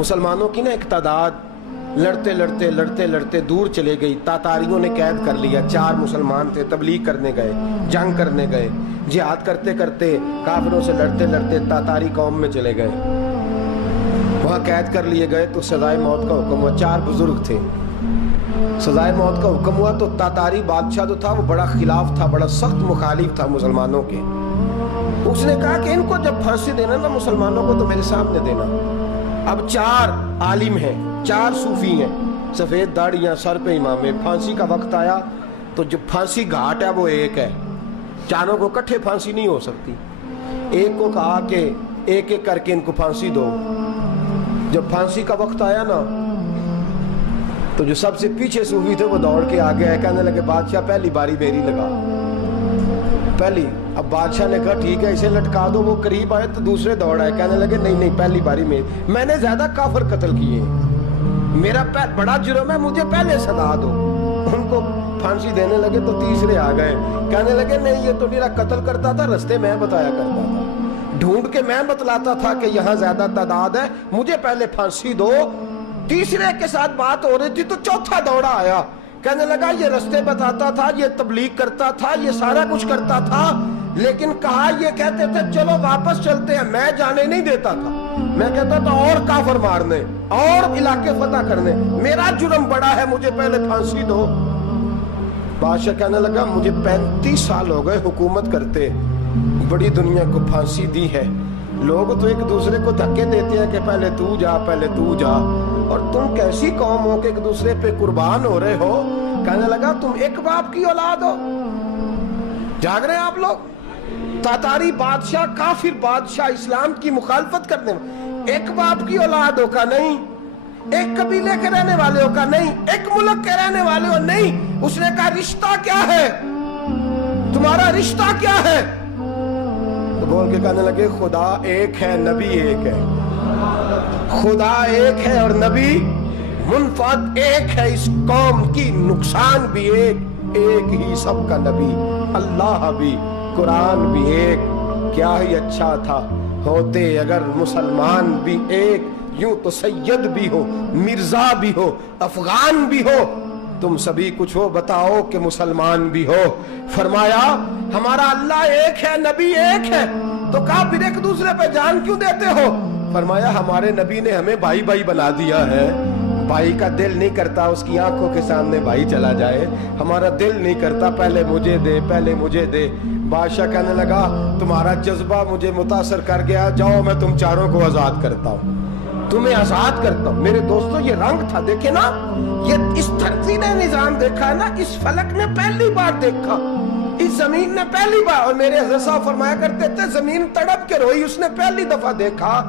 مسلمانوں کی نا ایک تعداد لڑتے لڑتے لڑتے لڑتے دور چلے گئی. تاتاریوں نے قید کر لیا. 4 مسلمان تھے, تبلیغ کرنے گئے, جنگ کرنے گئے, جہاد کرتے کرتے کافروں سے لڑتے لڑتے تاتاری قوم میں چلے گئے. وہاں قید کر لیے گئے تو سزائے موت کا حکم ہوا. 4 بزرگ تھے. سزائے موت کا حکم ہوا تو تاتاری بادشاہ جو تھا وہ بڑا خلاف تھا, بڑا سخت مخالف تھا مسلمانوں کے. اس نے کہا کہ ان کو جب پھانسی دینا نا مسلمانوں کو تو میرے سامنے دینا. اب 4 عالم ہیں, 4 صوفی ہیں, سفید داڑیاں, سر پہ امامے. پھانسی کا وقت آیا تو جو پھانسی گھاٹ ہے وہ ایک ہے. چاروں کو کٹھے پھانسی نہیں ہو سکتی. ایک کو کہا کہ ایک ایک کر کے ان کو پھانسی دو. جب پھانسی کا وقت آیا نا تو جو سب سے پیچھے صوفی تھے وہ دوڑ کے آگے آئے, کہنے لگے بادشاہ پہلی باری میری لگا, پہلی. اب بادشاہ نے کہا ٹھیک ہے اسے لٹکا دو. وہ قریب آئے تو دوسرے دوڑ آئے, کہنے لگے نہیں نہیں پہلی باری میں نے زیادہ کافر قتل کیے, میرا بڑا جرم ہے, مجھے پہلے سزا دو. ان کو پھانسی دینے لگے تو تیسرے آ گئے, کہنے لگے نہیں یہ تو میرا قتل کرتا تھا, رستے میں بتایا کرتا تھا, ڈھونڈ کے میں بتلاتا تھا کہ یہاں زیادہ تعداد ہے, مجھے پہلے پھانسی دو. تیسرے کے ساتھ بات ہو رہی تھی تو چوتھا دوڑا آیا, کہنے لگا یہ رستے بتاتا تھا, یہ تبلیغ کرتا تھا, یہ سارا کچھ کرتا تھا, لیکن کہا یہ کہتے تھے چلو واپس چلتے ہیں, میں جانے نہیں دیتا تھا. میں کہتا تھا اور کافر مارنے اور علاقے فتح کرنے, میرا جرم بڑا ہے, مجھے پہلے پھانسی دو. بادشاہ کہنے لگا مجھے 35 سال ہو گئے حکومت کرتے, بڑی دنیا کو پھانسی دی ہے. لوگ تو ایک دوسرے کو دھکے دیتے ہیں کہ پہلے تو جا پہلے تو جا, اور تم کیسی قوم ہو کہ ایک دوسرے پہ قربان ہو رہے ہو. کہنے لگا تم ایک باپ کی اولاد ہو. جاگ رہے ہیں آپ لوگ؟ تاتاری بادشاہ, کافر بادشاہ, اسلام کی مخالفت کرنے میں, ایک باپ کی اولاد ہو کا نہیں, ایک قبیلے کے رہنے والے ہو کا نہیں, ایک ملک کے رہنے والے ہو نہیں. اس نے کہا رشتہ کیا ہے تمہارا, رشتہ کیا ہے؟ تو بول کے کہنے لگے خدا ایک ہے, نبی ایک ہے. خدا ایک ہے اور نبی منفرد ایک ہے. اس قوم کی نقصان بھی ایک, ایک ہی سب کا نبی, اللہ بھی, قرآن بھی ایک. کیا ہی اچھا تھا ہوتے اگر مسلمان بھی ایک, یوں تو سید بھی ہو, مرزا بھی ہو, افغان بھی ہو, تم سبھی کچھ ہو, بتاؤ کہ مسلمان بھی ہو. فرمایا ہمارا اللہ ایک ہے, نبی ایک ہے. تو کہا پھر ایک دوسرے پہ جان کیوں دیتے ہو؟ فرمایا ہمارے نبی نے ہمیں بھائی بھائی بنا دیا ہے. بھائی کا دل نہیں کرتا اس کی آنکھوں کے سامنے بھائی چلا جائے, ہمارا دل نہیں کرتا پہلے مجھے دے پہلے مجھے دے. بادشاہ کہنے لگا تمہارا جذبہ مجھے متاثر کر گیا, جاؤ میں تم چاروں کو آزاد کرتا ہوں, تمہیں آزاد کرتا ہوں. میرے دوستو یہ رنگ تھا, دیکھیں نا, یہ اس دھرتی نے نظام دیکھا ہے نا, اس فلک نے پہلی بار دیکھا, اس زمین نے پہلی بار. اور میرے حضرت صاحب فرمایا کرتے تھے زمین تڑپ کے روئی, اس نے پہلی دفعہ دیکھا